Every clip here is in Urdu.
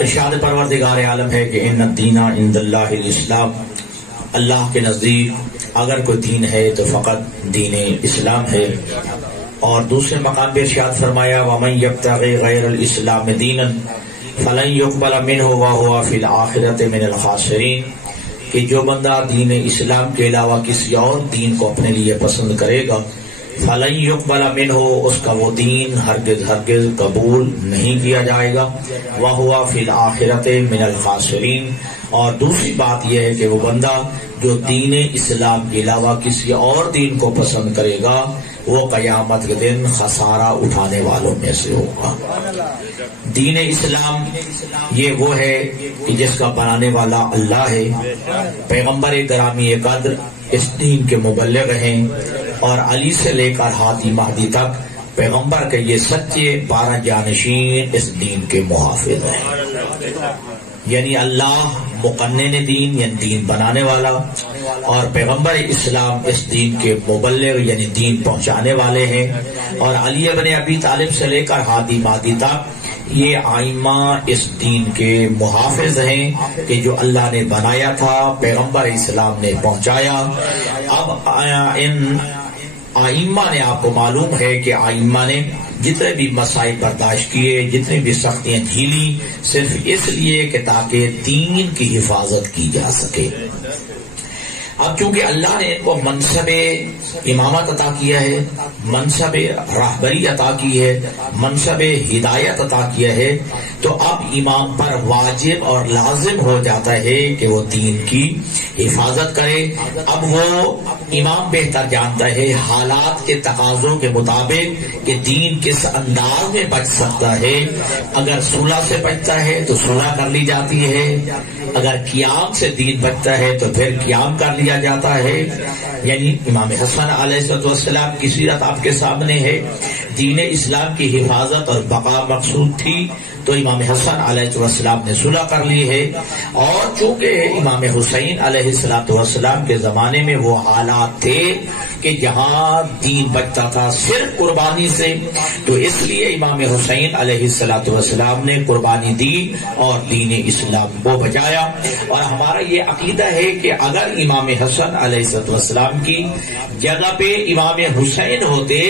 ارشاد پروردگار عالم ہے کہ ان الدین عند اللہ الاسلام، اللہ کے نزدیک اگر کوئی دین ہے تو فقط دین اسلام ہے۔ اور دوسرے مقام پہ ارشاد فرمایا وَمَن يَبْتَغِ غَيْرَ الْإِسْلَامِ دِينًا فَلَن يُقْبَلَ مِنْهُ وَهُوَ فِي الْآخِرَةِ مِنَ الْخَاسِرِينَ، کہ جو بندہ دین اسلام کے علاوہ کسی اور دین کو اپنے لیے پسند کرے گا فَلَن يُقْبَلَ مِنْهُ، اس کا وہ دین ہرگز قبول نہیں کیا جائے گا، وَهُوَ فِي الْآخِرَةِ مِنَ الْخَاسِرِينَ۔ اور دوسری بات یہ ہے کہ وہ بندہ جو دین اسلام کے علاوہ کسی اور دین کو پسند کرے گا وہ قیامت کے دن خسارہ اٹھانے والوں میں سے ہوگا۔ دین اسلام یہ وہ ہے کہ جس کا بنانے والا اللہ ہے، پیغمبر گرامی قدر اس دین کے مبلغ ہیں، اور علی سے لے کر ہادی مہدی تک پیغمبر کے یہ سچے 12 جانشین اس دین کے محافظ ہیں۔ یعنی اللہ مقنن دین یعنی دین بنانے والا، اور پیغمبر اسلام اس دین کے مبلغ یعنی دین پہنچانے والے ہیں، اور علی ابن ابی طالب سے لے کر ہادی مہدی تک یہ آئمہ اس دین کے محافظ ہیں کہ جو اللہ نے بنایا تھا پیغمبر اسلام نے پہنچایا۔ اب ان آئمہ نے، آپ کو معلوم ہے کہ آئمہ نے جتنے بھی مسائل برداشت کیے، جتنی بھی سختیاں جھیلی، صرف اس لیے کہ تاکہ دین کی حفاظت کی جا سکے۔ اب چونکہ اللہ نے ان کو منصب امامت عطا کیا ہے، منصب راہبری عطا کی ہے، منصب ہدایت عطا کیا ہے، تو اب امام پر واجب اور لازم ہو جاتا ہے کہ وہ دین کی حفاظت کرے۔ اب وہ امام بہتر جانتا ہے حالات کے تقاضوں کے مطابق کہ دین کس انداز میں بچ سکتا ہے۔ اگر صلح سے بچتا ہے تو صلح کر لی جاتی ہے، اگر قیام سے دین بچتا ہے تو پھر قیام کر لیا جاتا ہے۔ یعنی امام حسن علیہ السلام کی سیرت آپ کے سامنے ہے، دین اسلام کی حفاظت اور بقا مقصود تھی تو امام حسن علیہ السلام نے صلح کر لی ہے، اور چونکہ امام حسین علیہ السلام کے زمانے میں وہ حالات تھے کہ جہاں دین بچتا تھا صرف قربانی سے، تو اس لیے امام حسین علیہ السلام نے قربانی دی اور دین اسلام کو بچایا۔ اور ہمارا یہ عقیدہ ہے کہ اگر امام حسن علیہ السلام کی جگہ پہ امام حسین ہوتے،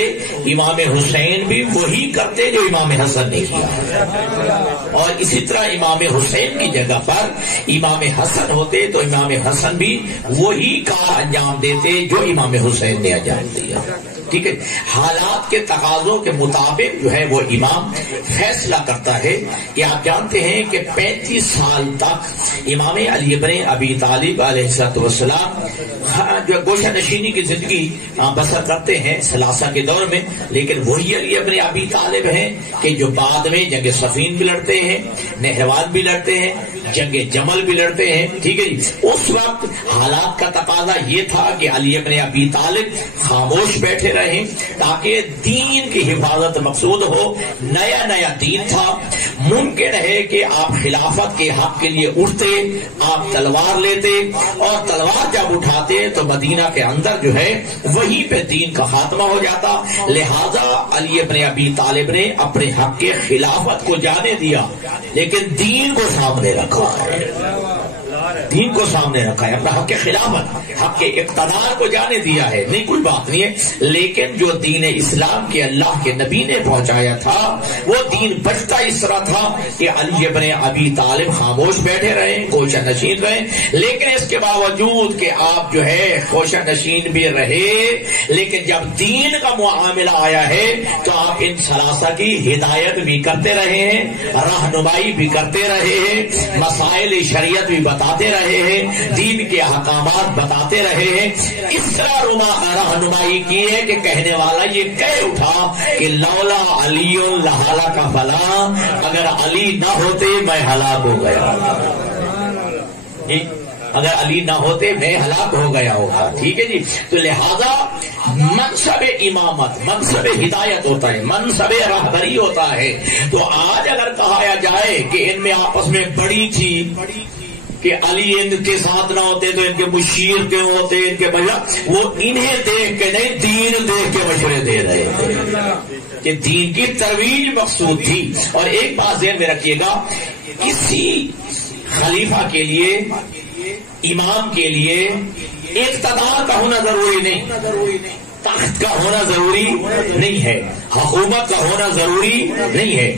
امام حسین بھی وہی کرتے جو امام حسن نے کیا، اور اسی طرح امام حسین کی جگہ پر امام حسن ہوتے تو امام حسن بھی وہی کام انجام دیتے جو امام حسین نے انجام دیا۔ ٹھیک ہے، حالات کے تقاضوں کے مطابق جو ہے وہ امام فیصلہ کرتا ہے۔ کہ آپ جانتے ہیں کہ 35 سال تک امام علی ابن ابی طالب علیہ السلام جو گوشہ نشینی کی زندگی بسر کرتے ہیں ثلاثہ کے دور میں، لیکن وہی علی ابن ابی طالب ہیں کہ جو بعد میں جنگ صفین بھی لڑتے ہیں، نہروان بھی لڑتے ہیں، جنگ جمل بھی لڑتے ہیں۔ ٹھیک ہے جی، اس وقت حالات کا تقاضا یہ تھا کہ علی ابن ابی طالب خاموش بیٹھے رہیں تاکہ دین کی حفاظت مقصود ہو۔ نیا نیا دین تھا، ممکن ہے کہ آپ خلافت کے حق کے لیے اٹھتے، آپ تلوار لیتے، اور تلوار جب اٹھاتے تو مدینہ کے اندر جو ہے وہیں پہ دین کا خاتمہ ہو جاتا۔ لہذا علی ابن ابی طالب نے اپنے حق کے خلافت کو جانے دیا، لیکن دین کو سامنے رکھا ہے، دین کو سامنے رکھا ہے، اپنا حق کے خلافت، حق کے اقتدار کو جانے دیا ہے، نہیں کوئی بات نہیں ہے۔ لیکن جو دین اسلام کے اللہ کے نبی نے پہنچایا تھا وہ دین بچتا اس طرح تھا کہ علی ابن ابی طالب خاموش بیٹھے رہے، گوشہ نشین رہے، لیکن اس کے باوجود کہ آپ جو ہے گوشہ نشین بھی رہے، لیکن جب دین کا معاملہ آیا ہے تو آپ ان ثلاثہ کی ہدایت بھی کرتے رہے ہیں، رہنمائی بھی کرتے رہے ہیں، مسائل شریعت بھی بتاتے رہے ہیں، دین کے احکامات بتاتے رہے ہیں۔ اس طرح رہنمائی کی ہے کہ کہنے والا یہ کہہ اٹھا کہ لولا علی لہلک فلاں، اگر علی نہ ہوتے میں ہلاک ہو گیا، اگر علی نہ ہوتے میں ہلاک ہو گیا ہوگا۔ ٹھیک ہے جی، تو لہذا منصب امامت، منصب ہدایت ہوتا ہے، منصب راہبری ہوتا ہے۔ تو آج اگر کہا جائے کہ ان میں آپس میں بڑی تھی کہ علی ان کے ساتھ نہ ہوتے تو ان کے مشیر کیوں ہوتے، ان کے بجا وہ انہیں دیکھ کے نہیں دین دیکھ کے مشورے دے رہے تھے۔ کہ دین کی ترویج مقصود تھی. اور ایک بات ذہن میں رکھیے گا، کسی خلیفہ کے لیے، امام کے لیے اقتدار کا ہونا ضروری نہیں، تخت کا ہونا ضروری نہیں ہے، حکومت کا ہونا ضروری نہیں ہے.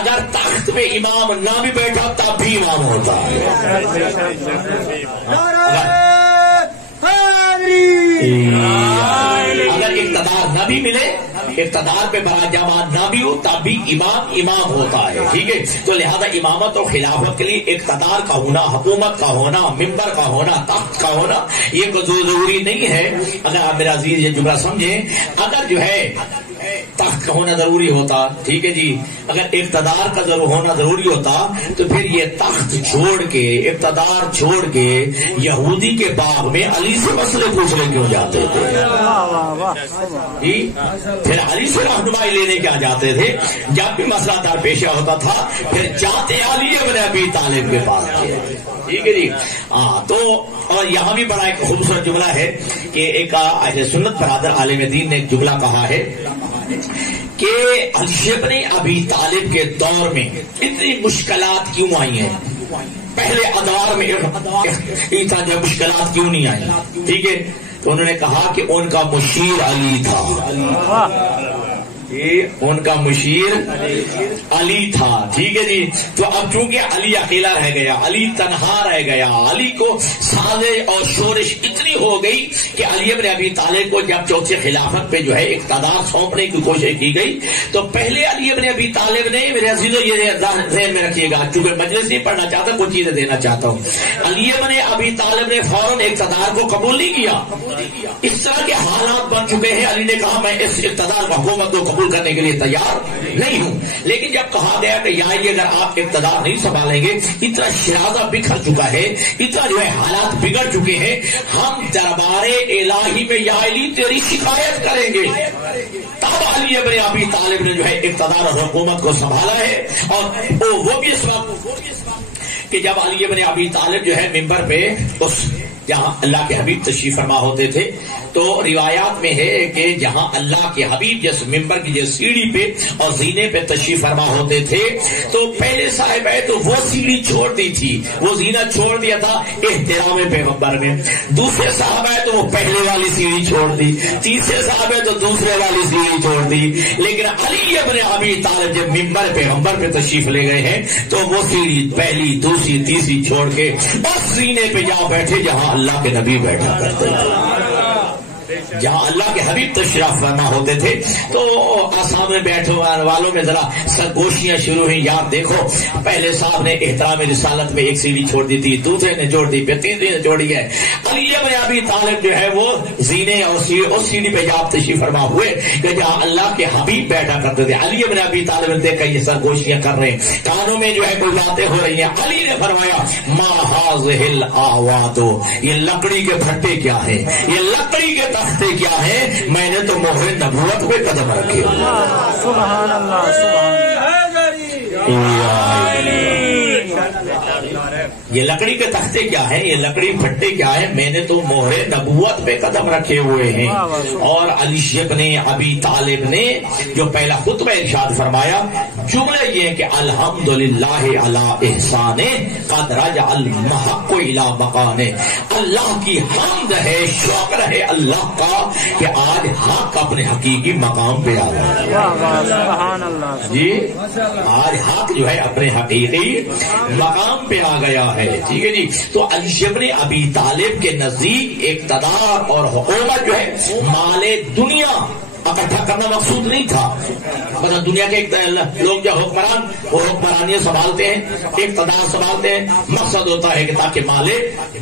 اگر تخت پہ امام نہ بھی بیٹھا تب بھی امام ہوتا ہے. اگر اقتدار نہ بھی ملے، اقتدار پہ بڑا جماعت نہ بھی ہو تب بھی امام ہوتا ہے. ٹھیک ہے، تو لہذا امامت اور خلافت کے لیے اقتدار کا ہونا، حکومت کا ہونا، ممبر کا ہونا، تخت کا ہونا یہ ضروری نہیں ہے. اگر آپ میرا عزیز یہ جملہ سمجھیں، اگر جو ہے تخت کا ہونا ضروری ہوتا، ٹھیک ہے جی، اگر اقتدار کا ہونا ضروری ہوتا تو پھر یہ تخت چھوڑ کے، اقتدار چھوڑ کے یہودی کے باغ میں علی سے مسئلے پوچھنے کیوں جاتے تھے؟ پھر علی سے رہنمائی لینے کیا جاتے تھے؟ جب بھی مسئلہ درپیشہ ہوتا تھا پھر جاتے علی ابن ابی طالب کے پاس تھے. ٹھیک ہے جی. تو اور یہاں بھی بڑا ایک خوبصورت جملہ ہے کہ ایک اہل سنت برادر عالم دین نے ایک جملہ کہا ہے کہ علی ابن ابی طالب کے دور میں اتنی مشکلات کیوں آئی ہیں؟ پہلے ادوار میں اتنا مشکلات کیوں نہیں آئی؟ ٹھیک ہے، تو انہوں نے کہا کہ ان کا مشیر علی تھا، ان کا مشیر علی تھا. ٹھیک ہے جی. تو اب چونکہ علی اکیلا رہ گیا، علی تنہا رہ گیا، علی کو سازش اور شورش اتنی ہو گئی کہ علی ابن ابی طالب کو جب چوتھی خلافت پہ جو ہے اقتدار سونپنے کی کوشش کی گئی تو پہلے علی ابن ابی طالب نے، میرے عزیزو یہ ذہن میں رکھیے گا چونکہ مجلس نہیں پڑھنا چاہتا، کچھ چیزیں دینا چاہتا ہوں، علی ابن ابی طالب نے فوراً اقتدار کو قبول نہیں کیا. اس طرح کے حالات بن چکے ہیں، علی نے کہا میں اس اقتدار حکومت کو قبول کرنے کے لیے تیار نہیں ہوں. لیکن جب کہا گیا کہ یا اگر آپ اقتدار نہیں سنبھالیں گے، اتنا شرازہ بکھر چکا ہے، اتنا جو ہے حالات بگڑ چکے ہیں، ہم دربار الہی میں یا علی تیری شکایت کریں گے. تب علی ابن ابی طالب نے جو ہے اقتدار اور حکومت کو سنبھالا ہے. اور وہ بھی اس وقت کہ جب علی ابن ابی طالب جو ہے ممبر پہ اس جہاں اللہ کے حبیب تشریف فرما ہوتے تھے، تو روایات میں ہے کہ جہاں اللہ کے حبیب جس ممبر کی جس سیڑھی پہ اور زینے پہ تشریف فرما ہوتے تھے تو پہلے صاحب ہے تو وہ سیڑھی چھوڑ دی تھی، وہ زینہ چھوڑ دیا تھا احترام پیغمبر میں. دوسرے صاحب ہے تو وہ پہلے والی سیڑھی چھوڑ دی، تیسرے صاحب ہے تو دوسرے والی سیڑھی چھوڑ دی. لیکن علی ابن ابی طالب جب ممبر پیغمبر پہ تشریف لے گئے ہیں تو وہ سیڑھی پہلی، دوسری، تیسری چھوڑ کے بس زینے پہ جا بیٹھے جہاں اللہ کے نبی بیٹھا کرتے تھے، جہاں اللہ کے حبیب تشریف فرما ہوتے تھے. تو سامنے بیٹھے والوں میں ذرا سرگوشیاں شروع ہوئی. یار دیکھو، پہلے صاحب نے احترام رسالت میں ایک سیڑھی چھوڑ دی تھی، دوسرے نے چھوڑ دی، پھر تیسرے نے چھوڑی ہے. علی ابن ابی طالب جو ہے وہ زینے اور اس سیڑھی پہ جا تشریف فرما ہوئے کہ جہاں اللہ کے حبیب بیٹھا کرتے تھے. علی ابن ابی طالب نے دیکھا یہ سرگوشیاں کر رہے ہیں، کانوں میں جو ہے کوئی باتیں ہو رہی ہیں. علی نے فرمایا ما هذه الاعواد، یہ لکڑی کے پھٹے کیا ہیں، یہ لکڑی کے تختے کیا ہے؟ میں نے تو مہر نبوت پہ قدم رکھے. سبحان اللہ، سبحان یہ لکڑی کے تختے کیا ہے، یہ لکڑی پھٹے کیا ہے؟ میں نے تو مہر نبوت پہ قدم رکھے ہوئے ہیں. اور علی ابن ابی طالب نے جو پہلا خطبہ ارشاد فرمایا جملہ یہ ہے کہ الحمدللہ علی احسان قد رجع المحق الی مکانے. اللہ کی حمد ہے، شکر ہے اللہ کا کہ آج حق اپنے حقیقی مقام پہ آ گیا. جی آج حق جو ہے اپنے حقیقی مقام پہ آ گیا ہے. ٹھیک ہے جی. تو علی ابن ابی طالب کے نزدیک اقتدار اور حکومت جو ہے مال دنیا اکٹھا کرنا مقصود نہیں تھا. مطلب دنیا کے لوگ جو حکمران وہ حکمرانیاں سنبھالتے ہیں، اقتدار سنبھالتے ہیں، مقصد ہوتا ہے کہ تاکہ مال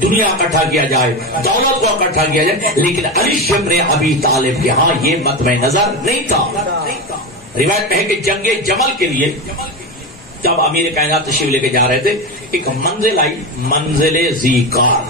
دنیا اکٹھا کیا جائے، دولت کو اکٹھا کیا جائے. لیکن علی ابن ابی طالب کے ہاں یہ مطمع نظر نہیں تھا. روایت میں ہے کہ جنگ جمل کے لیے جب امیر کائنات تشریف لے کے جا رہے تھے ایک منزل آئی، منزل ذیقار.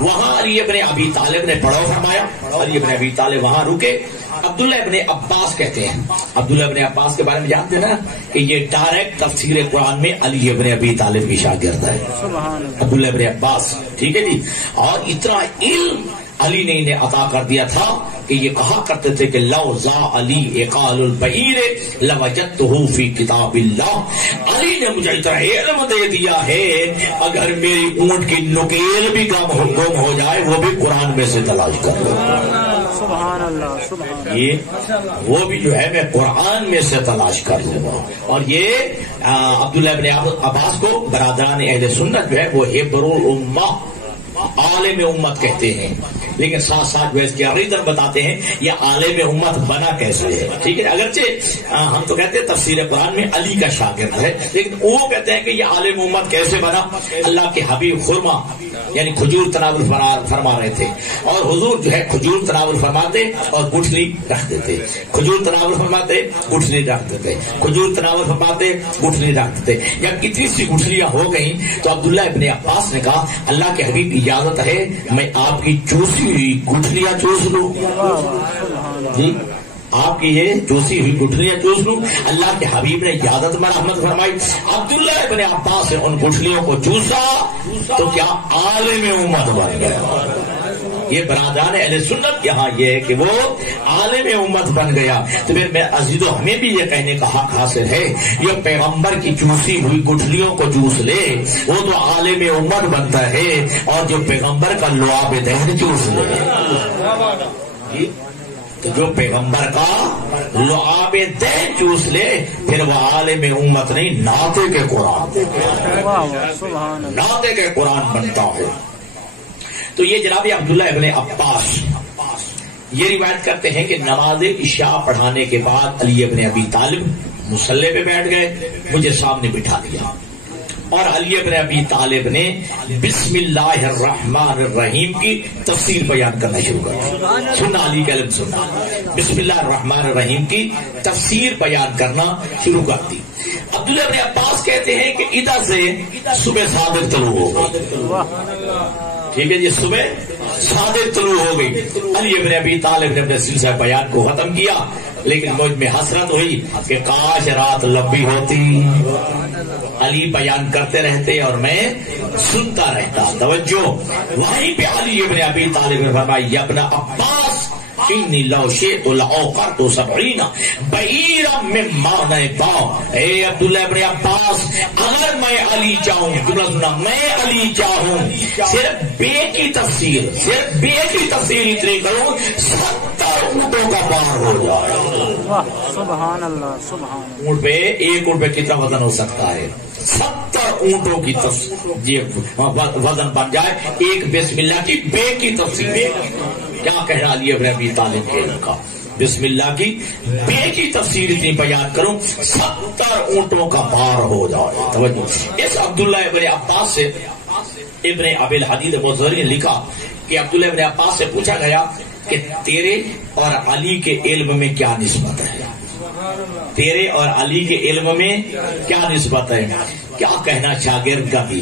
وہاں علی ابن ابی طالب نے پڑاؤ فرمایا. علی ابن ابی طالب وہاں رکے. عبداللہ ابن عباس کہتے ہیں، عبداللہ ابن عباس کے بارے میں جانتے ہیں نا کہ یہ ڈائریکٹ تفسیر قرآن میں علی ابن ابی طالب کی شاگرد ہے، عبداللہ ابن عباس. ٹھیک ہے جی. اور اتنا علم علی نے انہیں عطا کر دیا تھا کہ یہ کہا کرتے تھے کہ لو ذا علی اقال البعیر لوجدتہ فی کتاب اللہ، علی نے مجھے اتنا علم دے دیا ہے اگر میری اونٹ کی نکیل بھی گم ہو جائے وہ بھی قرآن میں سے تلاش کر لو. سبحان اللہ سبحان اللہ. یہ وہ بھی جو ہے میں قرآن میں سے تلاش کر لوں گا. اور یہ عبداللہ ابن عباس کو برادران اہل سنت جو ہے وہ حبر الامہ، عالم امت کہتے ہیں، لیکن ساتھ ساتھ اس کے ریزن بتاتے ہیں یہ عالم امت بنا کیسے ہے. ٹھیک ہے، اگرچہ ہم تو کہتے ہیں تفسیر قرآن میں علی کا شاگرد ہے، لیکن وہ کہتے ہیں کہ یہ عالم امت کیسے بنا. اللہ کے حبیب خرما یعنی کھجور تناول فرما رہے تھے، اور حضور جو ہے کھجور تناول فرماتے اور گٹھلی رکھ دیتے، کھجور تناول فرماتے گٹھلی رکھ دیتے، کھجور تناول فرماتے گٹھلی رکھ دیتے. جب اتنی سی گٹھلیاں ہو گئیں تو عبداللہ ابن عباس نے کہا اللہ کے حبیب اجازت ہے میں آپ کی چوسی ہوئی گٹھلیاں چوس لوں. جی آپ کی یہ چوسی ہوئی گٹھلیاں چوس لوں. اللہ کے حبیب نے اجازت میں رحمت فرمائی. عبداللہ ابن عباس نے ان گٹھلیوں کو چوسا تو کیا عالم امت بن گیا. یہ برادران اہل سنت یہاں یہ ہے کہ وہ عالم امت بن گیا. تو پھر میں عزیزو ہمیں بھی یہ کہنے کا حق حاصل ہے یہ پیغمبر کی چوسی ہوئی گٹھلیوں کو چوس لے وہ تو عالم امت بنتا ہے، اور جو پیغمبر کا لعاب دہن چوس لے تو جو پیغمبر کا لعاب دہن چوس لے پھر وہ عالم امت نہیں ناطق کے قرآن، ناطق کے قرآن بنتا ہے. تو یہ جناب عبداللہ ابن عباس یہ روایت کرتے ہیں کہ نماز عشاء پڑھانے کے بعد علی ابن ابی طالب مصلی پہ بیٹھ گئے، مجھے سامنے بٹھا دیا، اور علی ابن ابی طالب نے بسم اللہ الرحمن الرحیم کی تفسیر بیان کرنا شروع کر دیا. سننا علی کا علم سننا، بسم اللہ الرحمن الرحیم کی تفسیر بیان کرنا شروع کر دی. عبداللہ ابن عباس کہتے ہیں کہ ادھر سے صبح صادق طلوع ہو گئی. ٹھیک ہے جی، صبح صادق طلوع ہو گئی. علی ابن ابی طالب نے اپنے سلسلہ بیان کو ختم کیا، لیکن مجھ میں حسرت ہوئی کہ کاش رات لمبی ہوتی، علی بیان کرتے رہتے اور میں سنتا رہتا. توجہ، وہیں پہ علی ابن ابی طالب نے فرمایا یا ابن عباس انی لو شئت لأوقرت 70 بعیرا مما نبا. اے عبداللہ ابن عباس اگر میں علی چاہوں، جملہ سنا، میں علی چاہوں صرف بے کی تفسیر، صرف بے کی تفسیر اتنی کروں 70 اونٹوں کا پار ہو جائے. سبحان اللہ سبحان اللہ. اونٹ پہ ایک اونٹ پہ کتنا وزن ہو سکتا ہے؟ 70 اونٹوں کی وزن بن جائے ایک بسم اللہ کی بے کی تفسیر. کیا کہنا علی ابن ابی طالب کے کا بسم اللہ کی بے کی تفسیر اتنی بیان کروں 70 اونٹوں کا بار ہو جائے. توجہ، اس عبداللہ ابن عباس سے ابن ابی الحدید موزری نے لکھا کہ عبداللہ ابن عباس سے پوچھا گیا کہ تیرے اور علی کے علم میں کیا نسبت ہے، تیرے اور علی کے علم میں کیا نسبت ہے. کیا کہنا شاگرد کا بھی،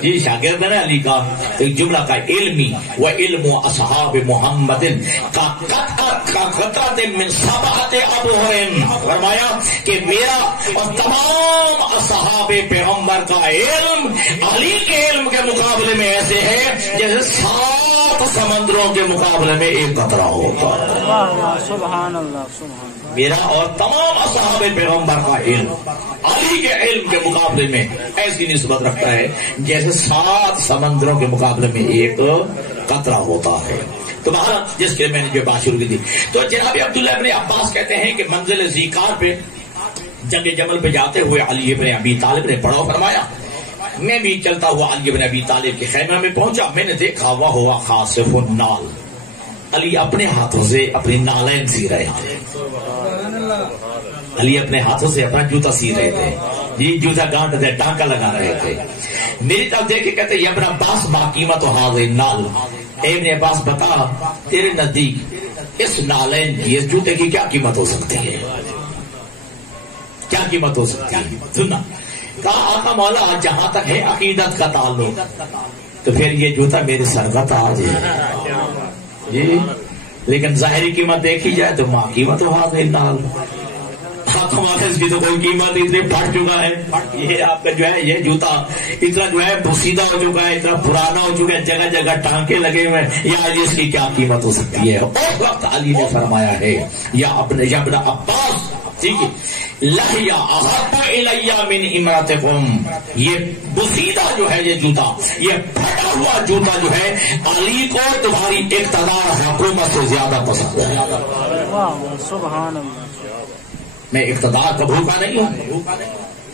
جی شاگرد ہے نا علی کا، ایک جملہ کا علمی و علم اصحاب محمد کا قطرۃ من سبعۃ ابحر. فرمایا کہ میرا اور تمام اصحاب پیغمبر کا علم علی کے علم کے مقابلے میں ایسے ہے جیسے 7 سمندروں کے مقابلے میں ایک قطرہ ہوتا ہے. سبحان اللہ سبحان. میرا اور تمام اصحاب پیغمبر کا علم علی کے علم کے مقابلے میں ایسی نسبت رکھتا ہے جیسے 7 سمندروں کے مقابلے میں ایک قطرہ ہوتا ہے. تو بہرحال جس کے میں نے جو بات شروع کی تھی، تو جناب عبداللہ ابن عباس کہتے ہیں کہ منزل ذیقار پہ جنگ جمل پہ جاتے ہوئے علی ابن ابی طالب نے پڑاؤ فرمایا. میں بھی چلتا ہوا علی ابن ابی طالب کے خیمہ میں پہنچا. میں نے دیکھا وہ ہوا خاصف النال، علی اپنے ہاتھوں سے اپنی نالین سی رہے تھے. علی اپنے ہاتھوں سے اپنا جوتا سی رہے تھے، جی جوتا گانٹ دے ٹانکا لگا رہے تھے. میری طرف دیکھ کے کہتے یا ابن عباس با قیمت حاضر نال. اے ابن عباس بتا تیرے نزدیک اس نالین کی، اس جوتے کی کیا قیمت ہو سکتی ہے، کیا قیمت ہو سکتی ہے. سننا، کہا آقا مولا جہاں تک ہے عقیدت کا تعلق تو پھر یہ جوتا میرے سر کا تاج ہے جی، لیکن ظاہری قیمت دیکھی جائے تو ماں قیمت و حاضر نال. اس کی تو کوئی قیمت اتنی پھٹ چکا ہے، یہ آپ کا جو ہے یہ جوتا اتنا جو ہے بوسیدہ ہو چکا ہے، اتنا پرانا ہو چکا ہے، جگہ جگہ ٹانکے لگے ہوئے ہیں، یا اس کی کیا قیمت ہو سکتی ہے؟ اس وقت علی نے فرمایا ہے یا ابن عباس، ٹھیک ہے، لہیا احب الی من امراتکم، یہ بوسیدہ جو ہے یہ جوتا، یہ پھٹا ہوا جوتا جو ہے علی کو تمہاری اقتدار حکومت سے زیادہ پسند ہے۔ سبحان اللہ۔ میں اقتدار کا بھوکا نہیں ہوں،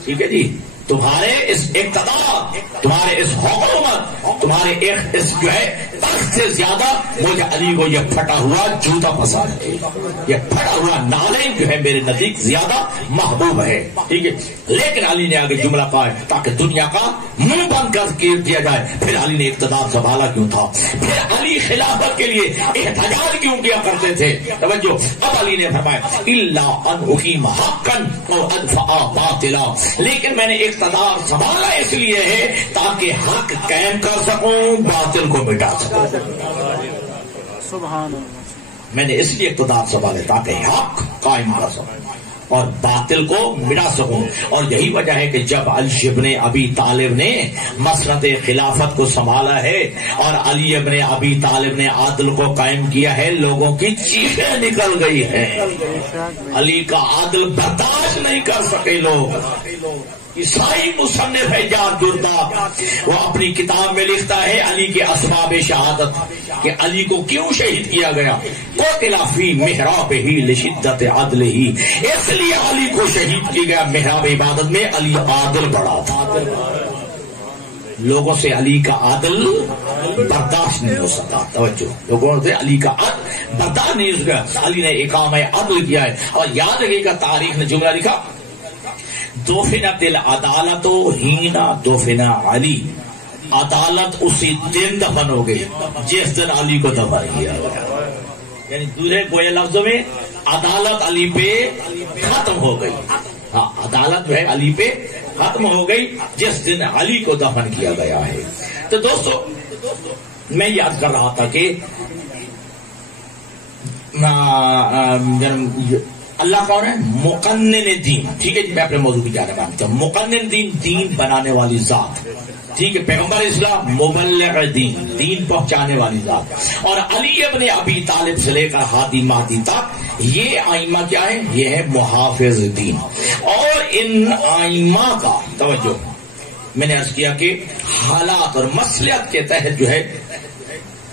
ٹھیک ہے جی، تمہارے اس اقتدار، تمہارے اس حکومت، تمہارے اس جو ہے تخت سے زیادہ مجھے علی کو یہ پھٹا ہوا جوتا پسند ہے، یہ پھٹا ہوا نالین جو ہے میرے نزدیک زیادہ محبوب ہے، ٹھیک ہے۔ لیکن علی نے آگے جملہ کہا ہے تاکہ دنیا کا منہ بند کر دیا جائے، پھر علی نے اقتدار سنبھالا کیوں تھا؟ پھر علی خلافت کے لیے احتجاج کیوں کیا کرتے تھے؟ توجہ، اب علی نے فرمایا الا ان اقیم حقا و ادفع باطلا، لیکن میں نے اقتدار سنبھالا اس لیے ہے تاکہ حق قائم کر سکوں، باطل کو مٹا سکوں۔ سبحان اللہ۔ میں نے اس لیے اقتدار سنبھالے تاکہ حق قائم کر سکوں اور باطل کو مٹا سکوں، اور یہی وجہ ہے کہ جب علی ابن ابی طالب نے مسند خلافت کو سنبھالا ہے اور علی ابن ابی طالب نے عادل کو قائم کیا ہے، لوگوں کی چیخیں نکل گئی ہیں، علی کا عادل برداشت نہیں کر سکے لوگ۔ عیسائی مصنف ہے جاد جردہ، وہ اپنی کتاب میں لکھتا ہے علی کے اسباب شہادت کہ علی کو کیوں شہید کیا گیا، قتل فی محراب ہی لشدت عدل ہی، اس لیے علی کو شہید کیا گیا، محراب عبادت میں علی عادل بڑا تھا، لوگوں سے علی کا عادل برداشت نہیں ہو سکتا۔ توجہ، لوگوں سے علی کا عدل برداشت نہیں ہو سکتا، علی نے اقامہ عدل کیا ہے۔ اور یاد رکھیے گا تاریخ نے جملہ لکھا دفنت العدالت ہینا دفن علی، عدالت اسی دن دفن ہو گئی جس دن علی کو دفن کیا گیا، یعنی دوسرے گوئے لفظوں میں عدالت علی پہ ختم ہو گئی، ہاں عدالت جو ہے علی پہ ختم ہو گئی جس دن علی کو دفن کیا گیا ہے۔ تو دوستو میں یاد کر رہا تھا کہ اللہ کون ہے؟ مقنن دین، ٹھیک ہے جی، میں اپنے موضوع کی جانب مانتا ہوں۔ مقنن دین، دین بنانے والی ذات، ٹھیک ہے، پیغمبر اسلام مبلغ دین، دین پہنچانے والی ذات، اور علی ابن ابی طالب سے لے کر ہادی مہدی تک یہ آئمہ کیا ہے؟ یہ ہے محافظ دین، اور ان آئمہ کا توجہ میں نے عرض کیا کہ حالات اور مصلحت کے تحت جو ہے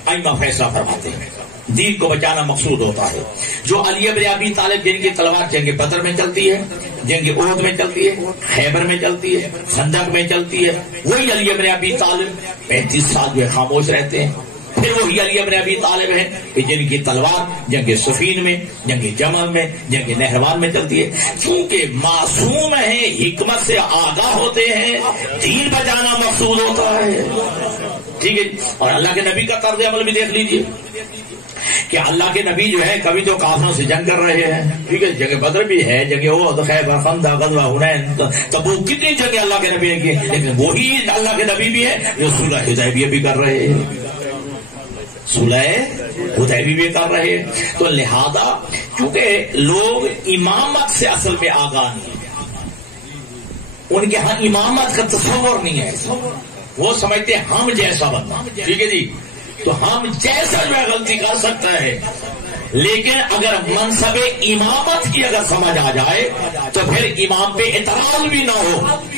آئمہ فیصلہ فرماتے ہیں، دین کو بچانا مقصود ہوتا ہے۔ جو علی ابن ابی طالب جن کی تلوار جنگ بدر میں چلتی ہے، جنگ احد میں چلتی ہے، خیبر میں چلتی ہے، خندق میں چلتی ہے، وہی علی ابن ابی طالب 35 سال جو ہے خاموش رہتے ہیں۔ پھر وہی علی ابن ابی طالب ہیں کہ جن کی تلوار جنگ صفین میں، جنگ جمل میں، جنگ نہروان میں چلتی ہے۔ چونکہ معصوم ہیں، حکمت سے آگاہ ہوتے ہیں، دین بچانا مقصود ہوتا ہے، ٹھیک ہے۔ اور اللہ کے نبی کا طرز عمل بھی دیکھ لیجیے کہ اللہ کے نبی جو ہے کبھی تو کافروں سے جنگ کر رہے ہیں، ٹھیک ہے، جنگ بدر بھی ہے، جنگ احد، خیبر، خندق، غزوہ حنین، تبوک، کتنی جنگیں اللہ کے نبی نے کی، لیکن وہی اللہ کے نبی بھی ہے جو صلح حدیبیہ بھی کر رہے ہیں، صلح حدیبیہ بھی کر رہے ہیں۔ تو لہذا کیونکہ لوگ امامت سے اصل میں آگاہ نہیں، ان کے ہاں امامت کا تصور نہیں ہے، وہ سمجھتے ہیں ہم جیسا بننا، ٹھیک ہے جی، تو ہم جیسا جو ہے غلطی کر سکتا ہے، لیکن اگر منصب امامت کی اگر سمجھ آ جائے تو پھر امام پہ اعتراض بھی نہ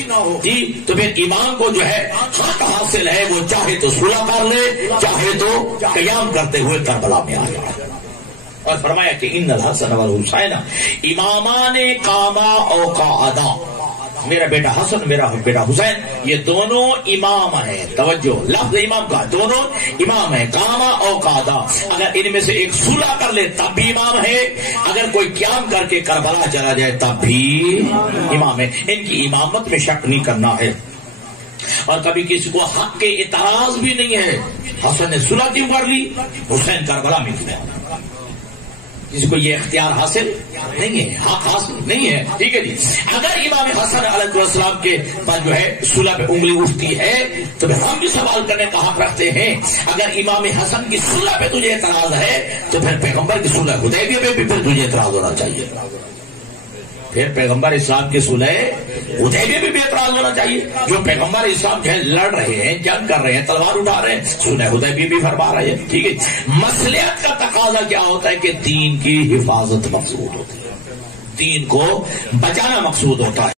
ہو جی، تو پھر امام کو جو ہے حق حاصل ہے، وہ چاہے تو صلح کر لے، چاہے تو قیام کرتے ہوئے کربلا میں آ جائے۔ اور فرمایا کہ ان الحسن والحسین امامان قاما او قعدا، میرا بیٹا حسن، میرا بیٹا حسین، یہ دونوں امام ہیں، توجہ لفظ امام کا، دونوں امام ہیں، قاما او قعدا، اگر ان میں سے ایک صلح کر لے تب بھی امام ہے، اگر کوئی قیام کر کے کربلا چلا جائے تب بھی امام ہے، ان کی امامت میں شک نہیں کرنا ہے۔ اور کبھی کسی کو حق کے اعتراض بھی نہیں ہے، حسن نے صلح کیوں کر لی، حسین کربلا میں کیا، جس کو یہ اختیار حاصل نہیں ہے، حق حاصل نہیں ہے، ٹھیک ہے جی۔ اگر امام حسن علیہ السلام کے پر جو ہے صلح پہ انگلی اٹھتی ہے تو پھر ہم بھی سوال کرنے کا حق رکھتے ہیں، اگر امام حسن کی صلح پہ تجھے اعتراض ہے تو پھر پیغمبر کی صلح حدیبیہ پہ بھی پھر تجھے اعتراض ہونا چاہیے۔ پھر پیغمبر اسلام کی صلح حدیبیہ بھی بے اعتراض ہونا چاہیے. جو پیغمبر اسلام لڑ رہے ہیں، جنگ کر رہے ہیں، تلوار اٹھا رہے ہیں، صلح حدیبیہ بھی فرما رہے ہیں. ٹھیک ہے. مصلحت کا تقاضا کیا ہوتا ہے کہ دین کی حفاظت مقصود ہوتی ہے، دین کو بچانا مقصود ہوتا ہے.